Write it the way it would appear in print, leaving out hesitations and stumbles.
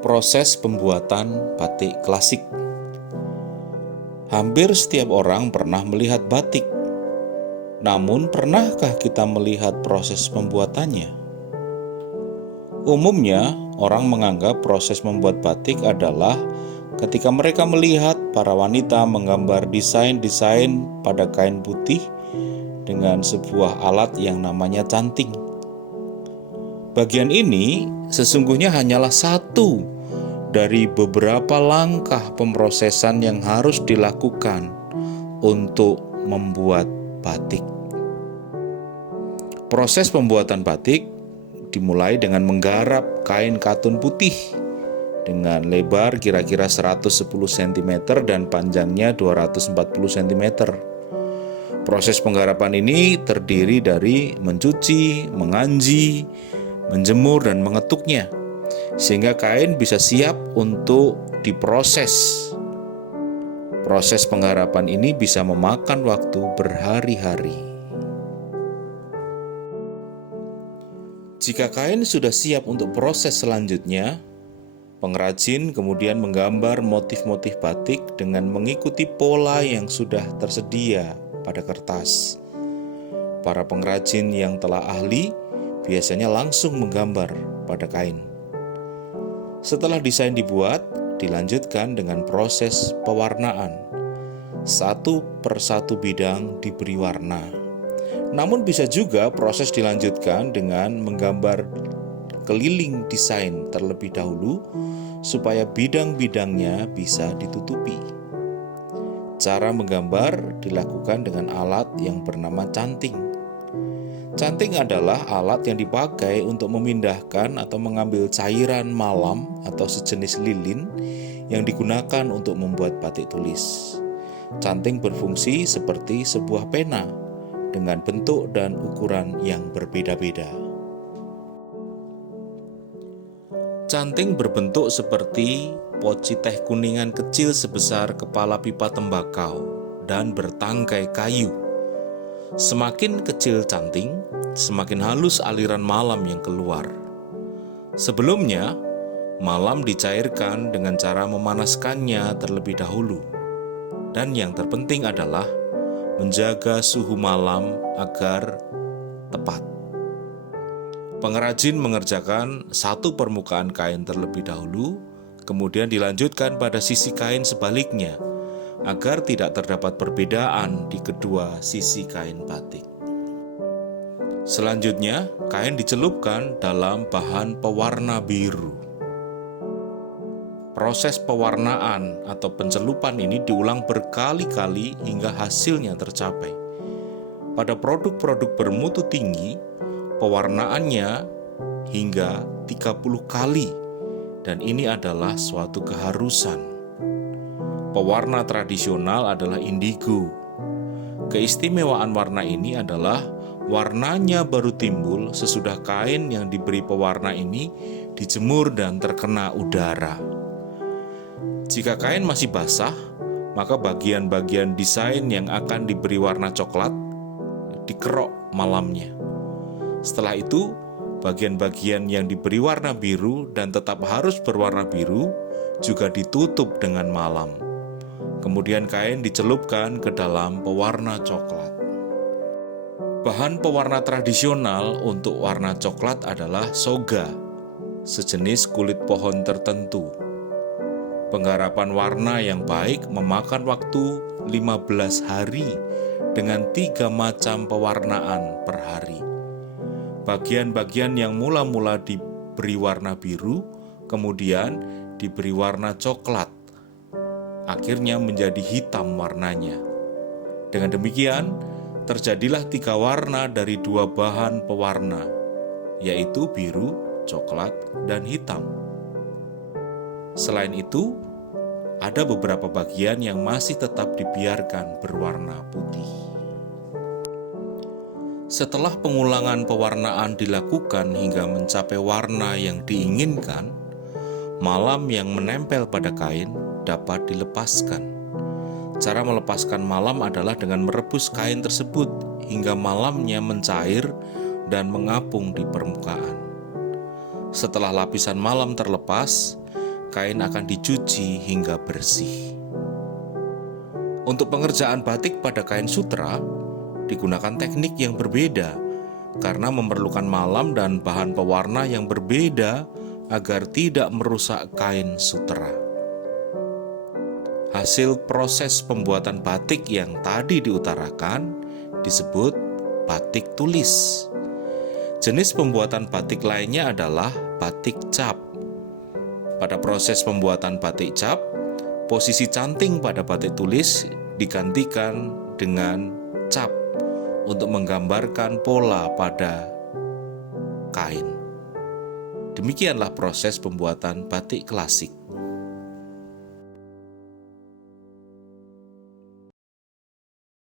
Proses pembuatan batik klasik. Hampir setiap orang pernah melihat batik. Namun, pernahkah kita melihat proses pembuatannya? Umumnya, orang menganggap proses membuat batik adalah ketika mereka melihat para wanita menggambar desain-desain pada kain putih dengan sebuah alat yang namanya canting. Bagian ini sesungguhnya hanyalah satu dari beberapa langkah pemrosesan yang harus dilakukan untuk membuat batik. Proses pembuatan batik dimulai dengan menggarap kain katun putih dengan lebar kira-kira 110 cm dan panjangnya 240 cm. Proses penggarapan ini terdiri dari mencuci, menganji, menjemur, dan mengetuknya, sehingga kain bisa siap untuk diproses. Proses penggarapan ini bisa memakan waktu berhari-hari. Jika kain sudah siap untuk proses selanjutnya, pengrajin kemudian menggambar motif-motif batik dengan mengikuti pola yang sudah tersedia pada kertas. Para pengrajin yang telah ahli biasanya langsung menggambar pada kain. Setelah desain dibuat, dilanjutkan dengan proses pewarnaan. Satu persatu bidang diberi warna. Namun bisa juga proses dilanjutkan dengan menggambar keliling desain terlebih dahulu supaya bidang-bidangnya bisa ditutupi. Cara menggambar dilakukan dengan alat yang bernama canting. Canting adalah alat yang dipakai untuk memindahkan atau mengambil cairan malam atau sejenis lilin yang digunakan untuk membuat batik tulis. Canting berfungsi seperti sebuah pena dengan bentuk dan ukuran yang berbeda-beda. Canting berbentuk seperti poci teh kuningan kecil sebesar kepala pipa tembakau dan bertangkai kayu. Semakin kecil canting, semakin halus aliran malam yang keluar. Sebelumnya, malam dicairkan dengan cara memanaskannya terlebih dahulu. Dan yang terpenting adalah menjaga suhu malam agar tepat. Pengrajin mengerjakan satu permukaan kain terlebih dahulu, kemudian dilanjutkan pada sisi kain sebaliknya, agar tidak terdapat perbedaan di kedua sisi kain batik. Selanjutnya, kain dicelupkan dalam bahan pewarna biru. Proses pewarnaan atau pencelupan ini diulang berkali-kali hingga hasilnya tercapai. Pada produk-produk bermutu tinggi, pewarnaannya hingga 30 kali, dan ini adalah suatu keharusan. Pewarna tradisional adalah indigo. Keistimewaan warna ini adalah warnanya baru timbul sesudah kain yang diberi pewarna ini dijemur dan terkena udara. Jika kain masih basah, maka bagian-bagian desain yang akan diberi warna coklat dikerok malamnya. Setelah itu, bagian-bagian yang diberi warna biru dan tetap harus berwarna biru juga ditutup dengan malam. Kemudian kain dicelupkan ke dalam pewarna coklat. Bahan pewarna tradisional untuk warna coklat adalah soga, sejenis kulit pohon tertentu. Penggarapan warna yang baik memakan waktu 15 hari dengan 3 macam pewarnaan per hari. Bagian-bagian yang mula-mula diberi warna biru, kemudian diberi warna coklat, akhirnya menjadi hitam warnanya. Dengan demikian, terjadilah 3 warna dari 2 bahan pewarna, yaitu biru, coklat, dan hitam. Selain itu, ada beberapa bagian yang masih tetap dibiarkan berwarna putih. Setelah pengulangan pewarnaan dilakukan hingga mencapai warna yang diinginkan, malam yang menempel pada kain dapat dilepaskan. Cara melepaskan malam adalah dengan merebus kain tersebut hingga malamnya mencair dan mengapung di permukaan. Setelah lapisan malam terlepas, kain akan dicuci hingga bersih. Untuk pengerjaan batik pada kain sutra, digunakan teknik yang berbeda karena memerlukan malam dan bahan pewarna yang berbeda agar tidak merusak kain sutra. Hasil proses pembuatan batik yang tadi diutarakan disebut batik tulis. Jenis pembuatan batik lainnya adalah batik cap. Pada proses pembuatan batik cap, posisi canting pada batik tulis digantikan dengan cap untuk menggambarkan pola pada kain. Demikianlah proses pembuatan batik klasik.